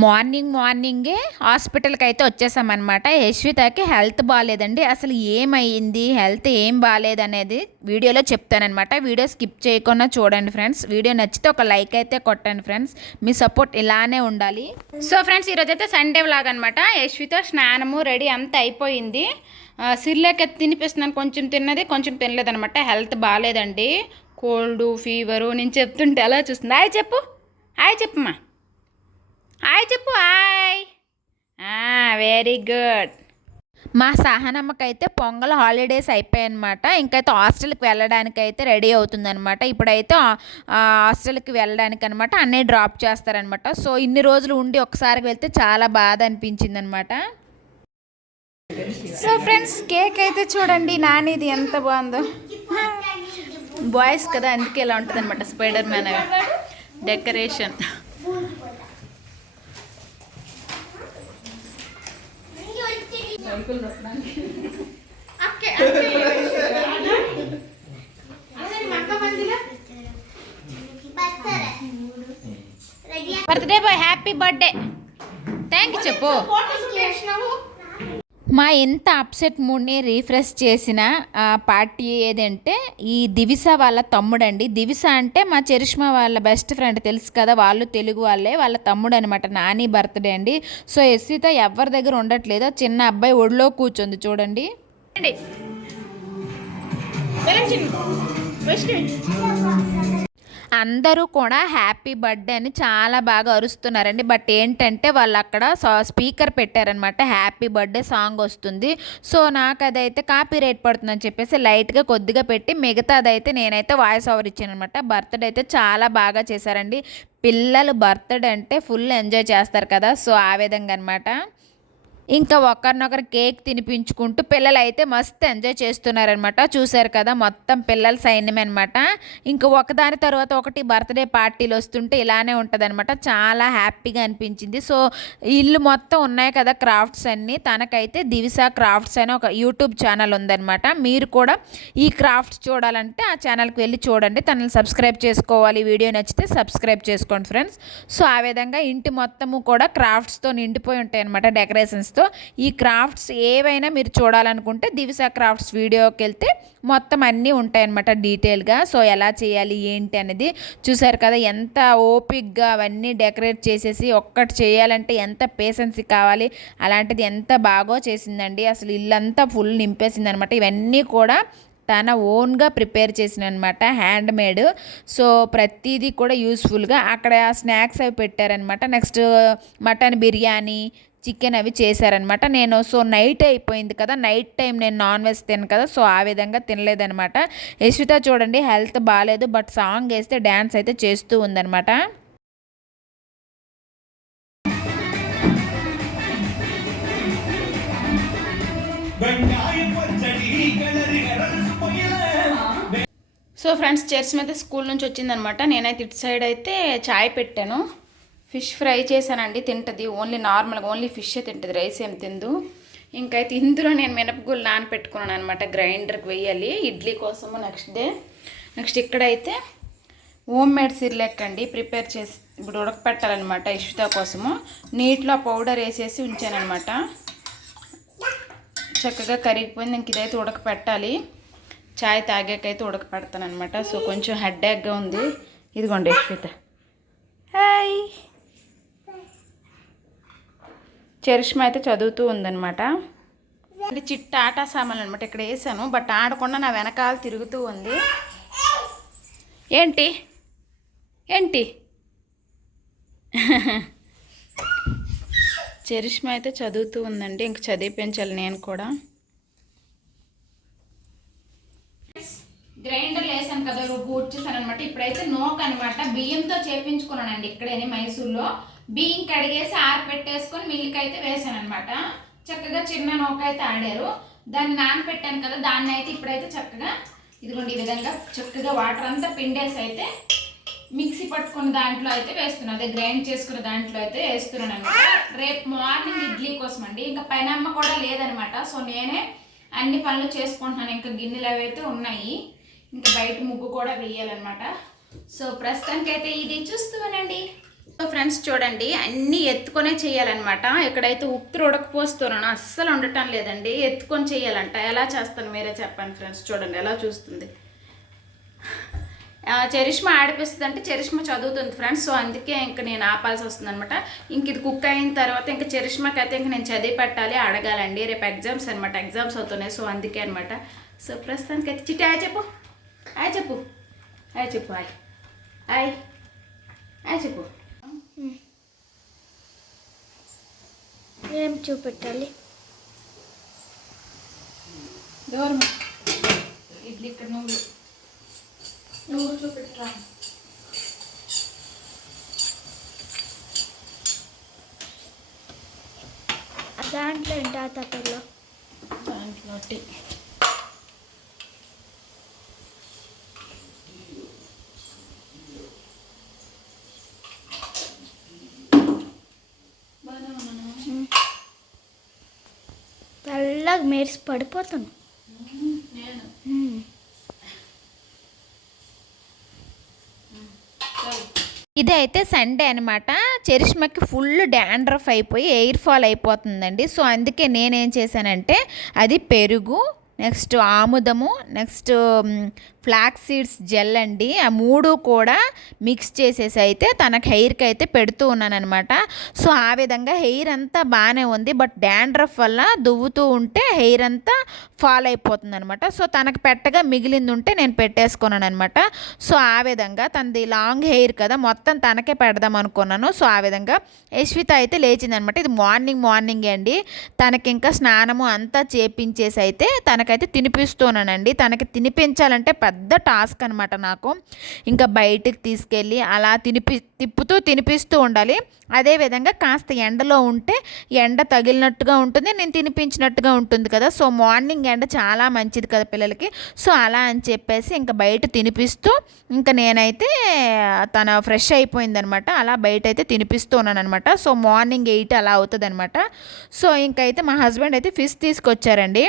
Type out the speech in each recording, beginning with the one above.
Morning మార్నింగే హాస్పిటల్కి అయితే వచ్చేసామన్నమాట. యశ్వితకి హెల్త్ బాగాలేదండి అసలు ఏమైంది? హెల్త్ ఏం బాగాలేదనేది వీడియోలో చెప్తానమాట వీడియో స్కిప్ చేయకుండా చూడండి ఫ్రెండ్స్. వీడియో నచ్చితే ఒక లైక్ అయితే కొట్టండి ఫ్రెండ్స్. మీ సపోర్ట్ ఇలానే ఉండాలి. సో ఫ్రెండ్స్ ఈరోజు అయితే సండే వ్లాగ్ అనమాట యశ్విత స్నానము రెడీ అంతా అయిపోయింది. సిర్లేక తినిపిస్తున్నాను. కొంచెం తిన్నది కొంచెం తినలేదనమాట హెల్త్ బాగాలేదండి కోల్డ్ ఫీవరు నేను చెప్తుంటే అలా చూస్తుంది? హాయ్ చెప్పు. హాయ్ చెప్పమ్మా. హాయ్ చెప్పు హాయ్. వెరీ గుడ్ మా సహనమ్మకైతే పొంగల్ హాలిడేస్ అయిపోయాయన్నమాట. ఇంకైతే హాస్టల్కి వెళ్ళడానికి అయితే రెడీ అవుతుందన్నమాట. ఇప్పుడైతే హాస్టల్కి వెళ్ళడానికి అనమాట అన్నీ డ్రాప్ చేస్తారనమాట సో ఇన్ని రోజులు ఉండి ఒకసారి వెళ్తే చాలా బాధ అనిపించింది అనమాట సో ఫ్రెండ్స్ కేక్ అయితే చూడండి నానిది ఎంత బాగుందో. బాయ్స్ కదా అందుకే ఇలా ఉంటుంది అనమాట Spider Man decoration birthday. Boy happy birthday. Thank you చెప్పు మా ఎంత అప్సెట్ మూడ్ని రీఫ్రెష్ చేసిన పార్టీ ఏదంటే ఈ దివిస వాళ్ళ తమ్ముడండి. దివిస అంటే మా చరిష్మా వాళ్ళ బెస్ట్ ఫ్రెండ్ తెలుసు కదా వాళ్ళు తెలుగు వాళ్ళే వాళ్ళ తమ్ముడు అనమాట నాని బర్త్డే అండి. సో ఎస్సీత ఎవరి దగ్గర ఉండట్లేదు. చిన్న అబ్బాయి ఒడిలో కూర్చుంది చూడండి. అందరూ కూడా హ్యాపీ బర్త్డే అని చాలా బాగా అరుస్తున్నారండి. బట్ ఏంటంటే వాళ్ళు అక్కడ స్పీకర్ పెట్టారనమాట హ్యాపీ బర్త్డే సాంగ్ వస్తుంది. సో నాకు అదైతే కాపీ రేట్ పడుతుందని చెప్పేసి లైట్గా కొద్దిగా పెట్టి మిగతాదైతే నేనైతే వాయిస్ ఓవర్ ఇచ్చాను అనమాట బర్త్డే అయితే చాలా బాగా చేశారండి. పిల్లలు బర్త్డే అంటే ఫుల్ ఎంజాయ్ చేస్తారు కదా. సో ఆ విధంగా అనమాట ఇంకా ఒకరినొకరు కేక్ తినిపించుకుంటూ పిల్లలు అయితే మస్తు ఎంజాయ్ చేస్తున్నారనమాట చూశారు కదా మొత్తం పిల్లల సైన్యం అనమాట ఇంకా ఒకదాని తర్వాత ఒకటి బర్త్డే పార్టీలు వస్తుంటే ఇలానే ఉంటుందన్నమాట. చాలా హ్యాపీగా అనిపించింది. సో ఇల్లు మొత్తం ఉన్నాయి కదా క్రాఫ్ట్స్ అన్నీ. తనకైతే దివిసా క్రాఫ్ట్స్ అని ఒక యూట్యూబ్ ఛానల్ ఉందన్నమాట. మీరు కూడా ఈ క్రాఫ్ట్స్ చూడాలంటే ఆ ఛానల్కి వెళ్ళి చూడండి. తనని సబ్స్క్రైబ్ చేసుకోవాలి. వీడియో నచ్చితే సబ్స్క్రైబ్ చేసుకోండి ఫ్రెండ్స్. సో ఆ విధంగా ఇంటి మొత్తము కూడా క్రాఫ్ట్స్తో నిండిపోయి ఉంటాయి అనమాట డెకరేషన్స్తో ఈ క్రాఫ్ట్స్ ఏవైనా మీరు చూడాలనుకుంటే దివిసా క్రాఫ్ట్స్ వీడియోకి వెళ్తే మొత్తం అన్నీ ఉంటాయన్నమాట డీటెయిల్గా. సో ఎలా చేయాలి ఏంటి అనేది చూసారు కదా ఎంత ఓపిక్గా అవన్నీ డెకరేట్ చేసేసి ఒక్కటి చేయాలంటే ఎంత పేషెన్సీ కావాలి అలాంటిది ఎంత బాగో చేసిందండి. అసలు ఇల్లంతా ఫుల్ నింపేసింది అనమాట ఇవన్నీ కూడా తన ఓన్గా ప్రిపేర్ చేసిన అనమాట హ్యాండ్ మేడ్ సో ప్రతిదీ కూడా యూస్ఫుల్గా అక్కడ స్నాక్స్ అవి పెట్టారనమాట నెక్స్ట్ మటన్ బిర్యానీ చికెన్ అవి చేశారనమాట. నేను సో నైట్ అయిపోయింది కదా నైట్ టైం నేను నాన్ వెజ్ తిన్నాను కదా సో ఆ విధంగా తినలేదనమాట. యశ్విత చూడండి హెల్త్ బాగాలేదు బట్ సాంగ్ వేస్తే డ్యాన్స్ అయితే చేస్తూ ఉందనమాట. సో ఫ్రెండ్స్ చర్చ్ మీద స్కూల్ నుంచి వచ్చిందనమాట. నేనైతే ఇటు సైడ్ అయితే చాయ్ పెట్టాను. ఫిష్ ఫ్రై చేశానండి తింటుంది. ఓన్లీ నార్మల్గా ఓన్లీ ఫిష్ తింటుంది రైస్ ఏం తిందు. ఇంకైతే ఇందులో నేను మినపగుళ్ళు నానపెట్టుకున్నాను అనమాట గ్రైండర్కి వేయాలి. ఇడ్లీ కోసము నెక్స్ట్ డే. నెక్స్ట్ ఇక్కడైతే హోమ్ మేడ్ సిర్లెక్ అండి ప్రిపేర్ చేసి ఇప్పుడు ఉడకపెట్టాలన్నమాట ఇష్ట కోసము. నీటిలో పౌడర్ వేసేసి ఉంచానమాట చక్కగా కరిగిపోయింది ఇంక ఇదైతే ఉడకపెట్టాలి. చాయ్ తాగాకైతే ఉడకపెడతాను అనమాట సో కొంచెం హెడ్ఏక్గా ఉంది. ఇదిగోండి యశ్విత హాయ్! చరిష్మా అయితే చదువుతూ ఉందనమాట అంటే చిట్ట ఆటా సామాన్లు అనమాట ఇక్కడ వేసాను బట్ ఆడకుండా నా వెనకాల తిరుగుతూ ఉంది. ఏంటి? ఏంటి? చరిష్మా అయితే చదువుతూ ఉందండి. ఇంక చదివిపించాలి నేను కూడా. గ్రైండర్ వేసాను కదా రుబ్బు వచ్చేసాను అనమాట ఇప్పుడైతే నోక్ అనమాట బియ్యంతో చేపించుకున్నానండి ఇక్కడేనే మైసూర్లో. బియ్యం కడిగేసి ఆరబెట్టేసుకొని మిల్క్ అయితే వేసాను అనమాట చక్కగా చిన్న నూక అయితే ఆడారు. దాన్ని నానబెట్టాను కదా దాన్ని అయితే ఇప్పుడైతే చక్కగా ఇదిగోండి ఈ విధంగా చక్కగా వాటర్ అంతా పిండేసి అయితే మిక్సీ పట్టుకున్న దాంట్లో అయితే వేస్తున్నాను అదే గ్రైండ్ చేసుకున్న దాంట్లో అయితే వేస్తున్నాను అనమాట రేపు మార్నింగ్ ఇడ్లీ కోసం అండి. ఇంకా పైనమ్మ కూడా లేదనమాట సో నేనే అన్ని పనులు చేసుకుంటున్నాను. ఇంకా గిన్నెలు అవి అయితే ఉన్నాయి. ఇంకా బయట ముగ్గు కూడా వేయాలన్నమాట. సో ప్రస్తుతానికైతే ఇది చూస్తున్నానండి సో ఫ్రెండ్స్ చూడండి అన్నీ ఎత్తుకొనే చేయాలన్నమాట. ఇక్కడైతే ఉప్పు ఉడకపోస్తున్నాను అస్సలు ఉండటం లేదండి. ఎత్తుకొని చేయాలంట. ఎలా చేస్తాను మీరే చెప్పండి ఫ్రెండ్స్ చూడండి ఎలా చూస్తుంది? చరిష్మా ఆడిపిస్తుంది అంటే చరిష్మా చదువుతుంది ఫ్రెండ్స్. సో అందుకే ఇంకా నేను ఆపాల్సి వస్తుంది అనమాట ఇంక ఇది కుక్ అయిన తర్వాత ఇంకా చరిష్మాకి అయితే ఇంక నేను చదివి పెట్టాలి అడగాలండి. రేపు ఎగ్జామ్స్ అనమాట ఎగ్జామ్స్ అవుతున్నాయి. సో అందుకే అనమాట సో ప్రస్తుతానికి అయితే చిట్టి ఆయ చెప్పు. ఆయ్ చెప్పు. ఆయ్ చెప్పు ఆయ్. ఆయ్. ఆయ్ చెప్పు. ఏం చూపెట్టాలి? ఇడ్లీ ఇక్కడ నువ్వు. నువ్వు చూపెట్టరా? దాంట్లో ఏంటి ఆ తప్పలో దాంట్లో టీ బాగానే ఉన్నాను తెల్లగా మెరిసి పడిపోతాను. నేను? మ్మ్. ఇది అయితే సండే అనమాట చరిష్మకి ఫుల్ డాండ్రఫ్ అయిపోయి ఎయిర్ ఫాల్ అయిపోతుందండి. సో అందుకే నేనేం చేశానంటే అది పెరుగు నెక్స్ట్ ఆముదము నెక్స్ట్ ఫ్లాక్ సీడ్స్ జెల్ అండి. ఆ మూడు కూడా మిక్స్ చేసేసి అయితే తనకు హెయిర్కి అయితే పెడుతూ ఉన్నానమాట సో ఆ విధంగా హెయిర్ అంతా బాగానే ఉంది. బట్ డాండ్రఫ్ వల్ల దువ్వుతూ ఉంటే హెయిర్ అంతా ఫాల్ అయిపోతుంది అనమాట సో తనకు పెట్టగా మిగిలింది ఉంటే నేను పెట్టేసుకున్నాను అనమాట సో ఆ విధంగా తనది లాంగ్ హెయిర్ కదా మొత్తం తనకే పెడదాం అనుకున్నాను. సో ఆ విధంగా యశ్విత అయితే లేచింది అనమాట ఇది మార్నింగ్ మార్నింగ్ అండి. తనకి ఇంకా స్నానము అంతా చేపించేసి అయితే తనకైతే తినిపిస్తున్నానండి. తనకి తినిపించాలంటే పెద్ద పెద్ద టాస్క్ అనమాట నాకు. ఇంకా బయటికి తీసుకెళ్ళి అలా తినిపి తిప్పుతూ తినిపిస్తూ ఉండాలి. అదేవిధంగా కాస్త ఎండలో ఉంటే ఎండ తగిలినట్టుగా ఉంటుంది నేను తినిపించినట్టుగా ఉంటుంది కదా. సో మార్నింగ్ ఎండ చాలా మంచిది కదా పిల్లలకి. సో అలా అని చెప్పేసి ఇంకా బయట తినిపిస్తూ ఇంకా నేనైతే తన ఫ్రెష్ అయిపోయిందనమాట అలా బయట అయితే తినిపిస్తూ ఉన్నాను అనమాట సో మార్నింగ్ ఎయిట్ అలా అవుతుంది అనమాట సో ఇంకైతే మా హస్బెండ్ అయితే ఫిష్ తీసుకొచ్చారండి.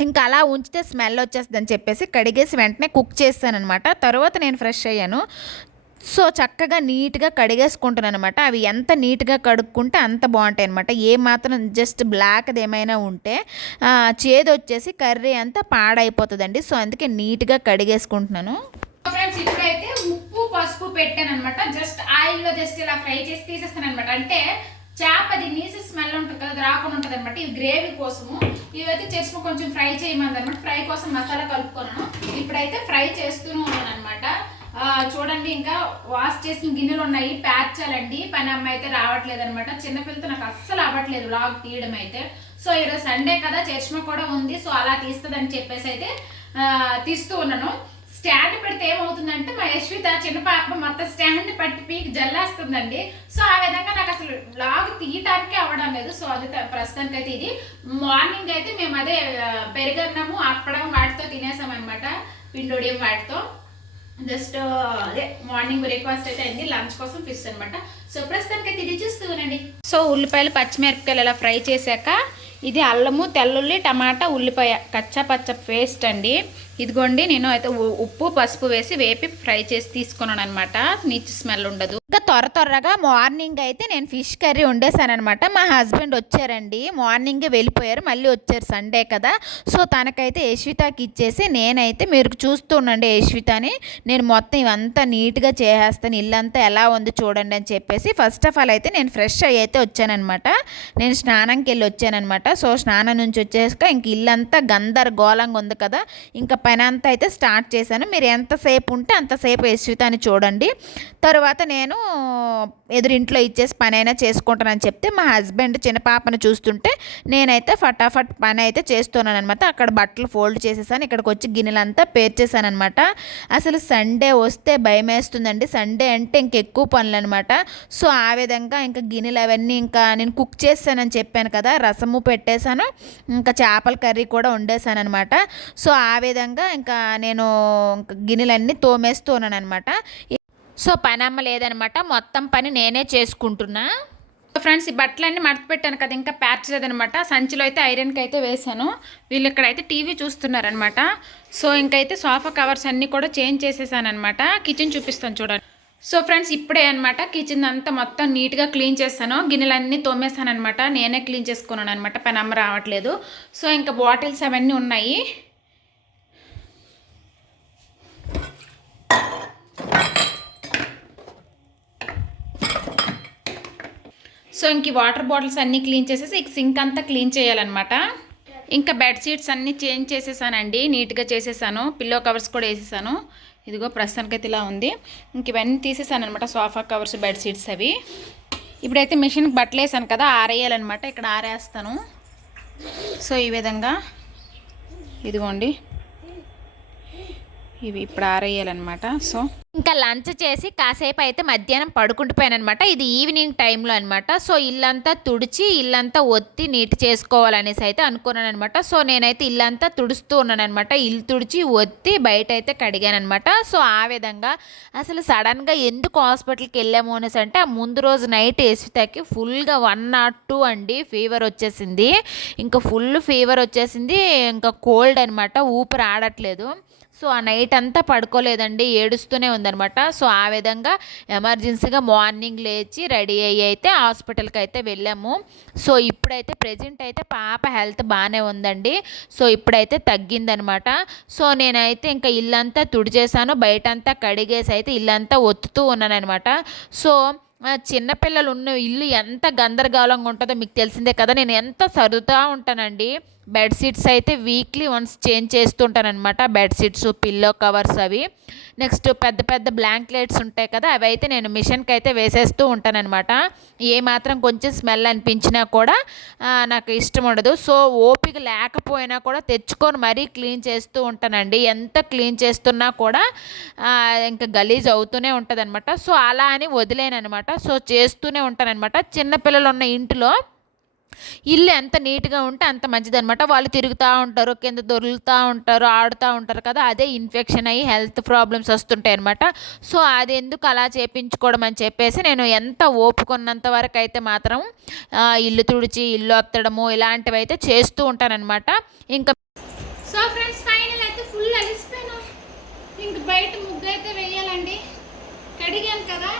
ఇంకా అలా ఉంచితే స్మెల్ వచ్చేస్తుంది అని చెప్పేసి కడిగేసి వెంటనే కుక్ చేస్తానమాట తర్వాత నేను ఫ్రెష్ అయ్యాను. సో చక్కగా నీట్గా కడిగేసుకుంటున్నాను అనమాట అవి ఎంత నీట్గా కడుక్కుంటే అంత బాగుంటాయి అనమాట ఏ మాత్రం జస్ట్ బ్లాక్ది ఏమైనా ఉంటే చేదు వచ్చేసి కర్రీ అంతా పాడైపోతుందండి. సో అందుకే నీట్గా కడిగేసుకుంటున్నాను. ఫ్రెండ్స్ ఇప్పుడైతే ఉప్పు పసుపు పెట్టాను అనమాట జస్ట్ ఆయిల్లో జస్ట్ ఇలా ఫ్రై చేసి తీసేస్తాను అనమాట అంటే చేపది నీసి స్మెల్ ఉంటుంది కదా అది రాకుండా ఉంటుంది అనమాట. ఇవి గ్రేవీ కోసము. ఇవైతే చేసి కొంచెం ఫ్రై చేయమంది అనమాట. ఫ్రై కోసం మసాలా కలుపుకున్నాను ఇప్పుడైతే ఫ్రై చేస్తూనే ఉన్నాను అనమాట. చూడండి ఇంకా వాష్ చేసిన గిన్నెలు ఉన్నాయి ప్యాచాలండి. పని అమ్మ అయితే రావట్లేదు అనమాట. చిన్నపిల్లతో నాకు అస్సలు అవ్వట్లేదు లాగ్ తీయడం అయితే. సో ఈరోజు సండే కదా చర్చమ కూడా ఉంది. సో అలా తీస్తుందని చెప్పేసి అయితే తీస్తూ ఉన్నాను. స్టాండ్ పెడితే ఏమవుతుందంటే మా యశ్విత చిన్న పాప మొత్తం స్టాండ్ పట్టి పీకి జల్లేస్తుందండి. సో ఆ విధంగా నాకు అసలు లాగ్ తీయటానికి అవ్వడం లేదు. సో అది ప్రస్తుతానికి అయితే ఇది. మార్నింగ్ అయితే మేము అదే పెరుగన్నము అప్పడం వాటితో తినేసాం అనమాట పిండోడియం వాటితో. జస్ట్ అదే మార్నింగ్ బ్రేక్ఫాస్ట్ అయితే అయింది. లంచ్ కోసం ఫిష్ అనమాట సో ప్రస్తుతానికి అయితే ఇది చూస్తుండండి సో ఉల్లిపాయలు పచ్చిమిరపకాయలు ఇలా ఫ్రై చేశాక ఇది అల్లము తెల్లుల్లి టమాటా ఉల్లిపాయ కచ్చా పచ్చ పేస్ట్ అండి. ఇదిగోండి నేను అయితే ఉ- ఉప్పు పసుపు వేసి వేపి ఫ్రై చేసి తీసుకున్నాను అనమాట నీచు స్మెల్ ఉండదు. ఇంకా త్వర త్వరగా మార్నింగ్ అయితే నేను ఫిష్ కర్రీ వండేశానమాట మా హస్బెండ్ వచ్చారండి. మార్నింగే వెళ్ళిపోయారు. మళ్ళీ వచ్చారు సండే కదా. సో తనకైతే యశ్వితాకి ఇచ్చేసి నేనైతే మీరు చూస్తూ ఉండండి యశ్వితని. నేను మొత్తం ఇవంతా నీట్గా చేసేస్తాను. ఇల్లంతా ఎలా ఉంది చూడండి అని చెప్పేసి ఫస్ట్ ఆఫ్ ఆల్ అయితే నేను ఫ్రెష్ అయ్యి అయితే వచ్చానమాట నేను స్నానంకి వెళ్ళి వచ్చానమాట సో స్నానం నుంచి వచ్చేసాక ఇంక ఇల్లంతా గందరగోళంగా ఉంది కదా. ఇంకా పైన అంతా అయితే స్టార్ట్ చేశాను. మీరు ఎంతసేపు ఉంటే అంతసేపు యశ్వితాని చూడండి. తర్వాత నేను ఎదురింట్లో ఇచ్చేసి పని అయినా చేసుకుంటానని చెప్తే మా హస్బెండ్ చిన్న పాపను చూస్తుంటే నేనైతే ఫటాఫట్ పని అయితే చేస్తున్నాను అనమాట అక్కడ బట్టలు ఫోల్డ్ చేసేసాను. ఇక్కడికి వచ్చి గిన్నెలంతా పేర్చేసాను అనమాట అసలు సండే వస్తే భయం వేస్తుందండి సండే అంటే ఇంకెక్కువ పనులు అనమాట సో ఆ విధంగా ఇంకా గిన్నెలు అవన్నీ ఇంకా నేను కుక్ చేస్తానని చెప్పాను కదా రసము పెట్టేశాను. ఇంకా చేపల కర్రీ కూడా వండేసాను అనమాట సో ఆ విధంగా ఇంకా నేను గిన్నెలన్నీ తోమేస్తూ ఉన్నాను అనమాట సో పని అమ్మ లేదనమాట మొత్తం పని నేనే చేసుకుంటున్నా. ఫ్రెండ్స్ ఈ బట్టలన్నీ మడత పెట్టాను కదా ఇంకా పేర్చలేదనమాట సంచిలో అయితే ఐరన్కి అయితే వేశాను. వీళ్ళు ఇక్కడైతే టీవీ చూస్తున్నారనమాట సో ఇంకైతే సోఫా కవర్స్ అన్నీ కూడా చేంజ్ చేసేసానమాట కిచెన్ చూపిస్తాను చూడండి. సో ఫ్రెండ్స్ ఇప్పుడే అనమాట కిచెన్ అంతా మొత్తం నీట్గా క్లీన్ చేస్తాను గిన్నెలన్నీ తోమేస్తాను అనమాట నేనే క్లీన్ చేసుకున్నాను అనమాట పెనమ్మ రావట్లేదు. సో ఇంకా బాటిల్స్ అవన్నీ ఉన్నాయి. సో ఇంక వాటర్ బాటిల్స్ అన్నీ క్లీన్ చేసేసి ఇక సింక్ అంతా క్లీన్ చేయాలన్నమాట. ఇంకా బెడ్షీట్స్ అన్నీ చేంజ్ చేసేసానండి నీట్గా చేసేసాను పిల్లో కవర్స్ కూడా వేసేసాను. ఇదిగో ప్రస్తుతానికైతే ఇలా ఉంది. ఇంక ఇవన్నీ తీసేసాను అనమాట సోఫా కవర్స్ బెడ్షీట్స్ అవి. ఇప్పుడైతే మిషన్కి బట్టలు వేసాను కదా ఆరేయాలన్నమాట ఇక్కడ ఆరేస్తాను. సో ఈ విధంగా ఇదిగోండి. ఇవి ఇప్పుడు ఆరేయాలన్నమాట సో. ఇంకా లంచ్ చేసి కాసేపు అయితే మధ్యాహ్నం పడుకుంటుపోయానమాట ఇది ఈవినింగ్ టైంలో అనమాట సో ఇల్లంతా తుడిచి ఇల్లంతా ఒత్తి నీట్ చేసుకోవాలనేసి అయితే అనుకున్నాను అనమాట సో నేనైతే ఇల్లంతా తుడుస్తూ ఉన్నాను అనమాట ఇల్లు తుడిచి ఒత్తి బయట అయితే కడిగానమాట సో ఆ విధంగా అసలు సడన్గా ఎందుకు హాస్పిటల్కి వెళ్ళాము అనేసి అంటే ఆ ముందు రోజు నైట్ వేసితకి ఫుల్గా వన్ నాట్ టూ అండి ఫీవర్ వచ్చేసింది. ఇంకా ఫుల్ ఫీవర్ వచ్చేసింది. ఇంకా కోల్డ్ అనమాట ఊపిరి ఆడట్లేదు. సో ఆ నైట్ అంతా పడుకోలేదండి ఏడుస్తూనే ఉందనమాట సో ఆ విధంగా ఎమర్జెన్సీగా మార్నింగ్ లేచి రెడీ అయ్యి అయితే హాస్పిటల్కి అయితే వెళ్ళాము. సో ఇప్పుడైతే ప్రజెంట్ అయితే పాప హెల్త్ బాగానే ఉందండి. సో ఇప్పుడైతే తగ్గిందనమాట సో నేనైతే ఇంకా ఇల్లంతా తుడిచేసాను బయటంతా కడిగేసి అయితే ఇల్లంతా ఒత్తుతూ ఉన్నానమాట సో చిన్నపిల్లలు ఉన్న ఇల్లు ఎంత గందరగోళంగా ఉంటుందో మీకు తెలిసిందే కదా నేను ఎంత సర్దుతూ ఉంటానండి. బెడ్షీట్స్ అయితే వీక్లీ వన్స్ చేంజ్ చేస్తుంటానమాట బెడ్షీట్స్ పిల్లో కవర్స్ అవి. నెక్స్ట్ పెద్ద పెద్ద బ్లాంకెట్స్ ఉంటాయి కదా అవి అయితే నేను మిషన్కి అయితే వేసేస్తూ ఉంటానన్నమాట. ఏ మాత్రం కొంచెం స్మెల్ అనిపించినా కూడా నాకు ఇష్టం ఉండదు. సో ఓపిక లేకపోయినా కూడా తెచ్చుకొని మరీ క్లీన్ చేస్తూ ఉంటానండి. ఎంత క్లీన్ చేస్తున్నా కూడా ఇంకా గలీజ్ అవుతూనే ఉంటుంది సో అలా అని వదిలేనమాట సో చేస్తూనే ఉంటానన్నమాట. చిన్నపిల్లలు ఉన్న ఇంటిలో ఇల్లు ఎంత నీట్గా ఉంటే అంత మంచిదనమాట వాళ్ళు తిరుగుతూ ఉంటారు కింద దొరులుతూ ఉంటారు ఆడుతూ ఉంటారు కదా అదే ఇన్ఫెక్షన్ అయ్యి హెల్త్ ప్రాబ్లమ్స్ వస్తుంటాయి అనమాట సో అది ఎందుకు అలా చేపించుకోవడం అని చెప్పేసి నేను ఎంత ఓపుకున్నంత వరకు అయితే మాత్రం ఇల్లు తుడిచి ఇల్లు అత్తడము ఇలాంటివి అయితే చేస్తూ ఉంటానన్నమాట. ఇంకా సో ఫ్రెండ్స్ ఫైనల్ అయితే ఫుల్ అలిసిపోయాను. ఇంక బయట ముగ్గు అయితే వేయాలండి కడిగాను కదా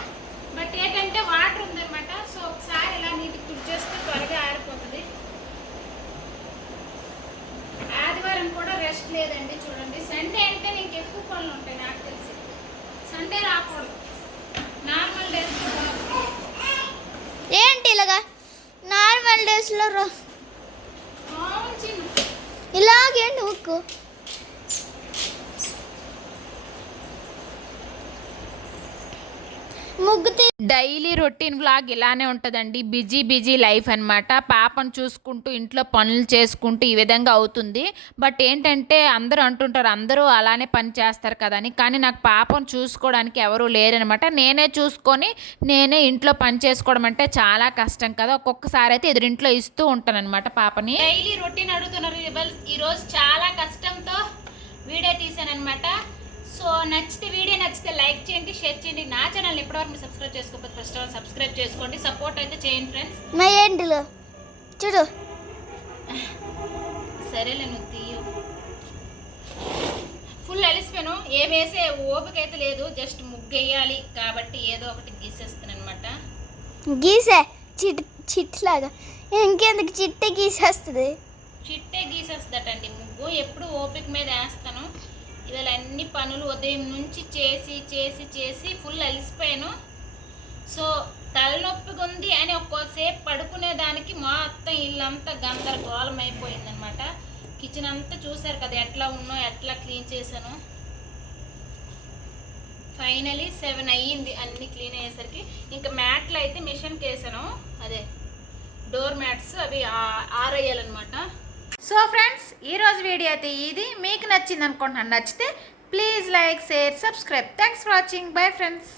బట్ ఏంటంటే వాటర్ ఉందన్నమాట. సో ఒకసారి ఇలా నీటికి త్వరగా ఆరిపోతుంది. ఆదివారం కూడా రెస్ట్ లేదండి చూడండి సండే అంటే నీకు ఎక్కువ పనులు ఉంటాయి నాకు తెలిసి సండే రాకూడదు నార్మల్ డేస్ ఏంటి ఇలాగా నార్మల్ డేస్లో రో చిన్న ఇలాగేంటి ముక్కు ముగ్గు తీ డైలీ రొటీన్ వ్లాగ్ ఇలానే ఉంటుందండి. బిజీ బిజీ లైఫ్ అనమాట పాపను చూసుకుంటూ ఇంట్లో పనులు చేసుకుంటూ ఈ విధంగా అవుతుంది. బట్ ఏంటంటే అందరూ అంటుంటారు అందరూ అలానే పని చేస్తారు కదా అని. కానీ నాకు పాపను చూసుకోవడానికి ఎవరూ లేరనమాట నేనే చూసుకొని నేనే ఇంట్లో పని చేసుకోవడం అంటే చాలా కష్టం కదా. ఒక్కొక్కసారి అయితే ఎదురింట్లో ఇస్తూ ఉంటానన్నమాట పాపని. డైలీ రొటీన్ అడుగుతున్నారు ఈరోజు చాలా కష్టంతో వీడియో తీసానమాట సో నచ్చితే వీడియో నచ్చితే లైక్ చేయండి షేర్ చేయండి. నా ఛానల్ ఇప్పటివరకు మీరు సబ్స్క్రైబ్ చేసుకోకపోతే ఫస్ట్ ఆఫ్ ఆల్ సబ్స్క్రైబ్ చేసుకోండి. సపోర్ట్ అయితే చేయండి ఫ్రెండ్స్ మా ఏంటిలో? చూడు. సరేలే నువ్వు తీయు. ఫుల్ అలిసిపోయాను. ఏం వేసే ఓపిక అయితే లేదు. జస్ట్ ముగ్గేయాలి. కాబట్టి ఏదో ఒకటి గీసేస్తాను అనమాట గీసే? చిట్ చిట్లాగా. ఇంకెందుకు? చిట్టే గీసేస్తుంది. చిట్టే గీసేస్తటండి ముగ్గు ఎప్పుడు ఓపిక మీద వేస్తాను. ఇవాళ అన్ని పనులు ఉదయం నుంచి చేసి చేసి చేసి ఫుల్ అలిసిపోయాను. సో తలనొప్పిగా ఉంది అని ఒక్కోసేపు పడుకునేదానికి మొత్తం ఇల్లంతా గందరగోళం అయిపోయిందనమాట కిచెన్ అంతా చూసారు కదా ఎట్లా ఉన్నో ఎట్లా క్లీన్ చేశాను. ఫైనలీ సెవెన్ అయ్యింది అన్ని క్లీన్ అయ్యేసరికి. ఇంకా మ్యాట్లు అయితే మిషన్కి వేసాను. అదే డోర్ మ్యాట్స్ అవి ఆ- ఆరేయాలన్నమాట సో ఫ్రెండ్స్ ఈరోజు వీడియో అయితే ఇది. మీకు నచ్చింది అనుకుంటున్నాను నచ్చితే please like share subscribe. Thanks for watching bye friends